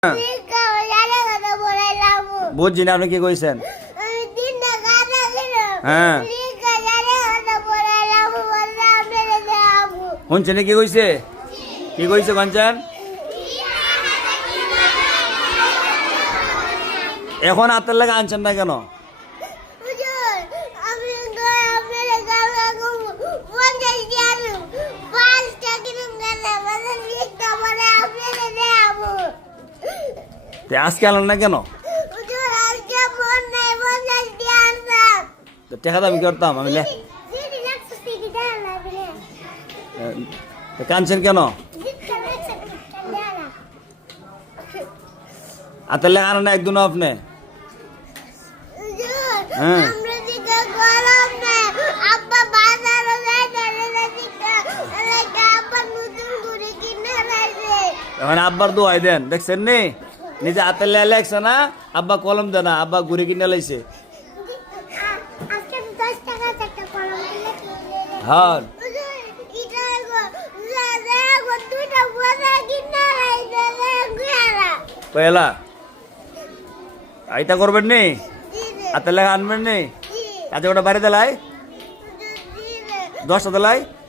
বুঝছি না, আপনি কি কইছেন? হ্যাঁ শুনছেন কি কইছে? কি কইছে কাঞ্চন? এখন হাতের লাগে আনছেন না কেন? আজকে আনলেন না কেন? টাকা দামি করতাম আমি। কানছেন কেন? হাতের লেখা আনেন না একদিন আপনি? হ্যাঁ এখন আব্বার দোয়াই দেন, দেখছেন নি? নিজে হাতের লেখা লেখছে না, আব্বা কলম দেয় না, আব্বা ঘুরে কিনে লাইছে। হ্যাঁ পয়লা আইতা করবেন নি, হাতের লেখা আনবেন নি, কাজে ওটা বাড়ি দেলাই 10টা দেলাই।